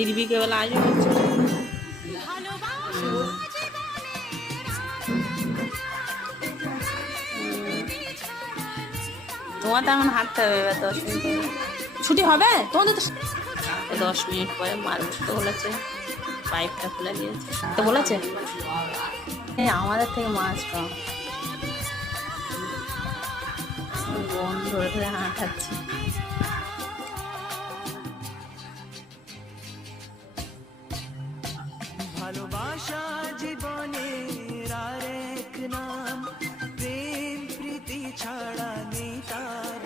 রাত্রির বিকেবেলা আসবে বলছে তোমার তো এখন হাঁটতে হবে এবার দশ মিনিট। ছুটি হবে? তোমাদের তো দশ মিনিট পরে মার উঠতে বলেছে। পাইপটা খুলে দিয়েছে। তো বলেছে? আমাদের থেকে মাছ কম বোন ধরে ধরে হাঁটাচ্ছে। ভালোবাসা জীবনের আরেক নাম। প্রেম প্রীতি ছাড়া নেই তার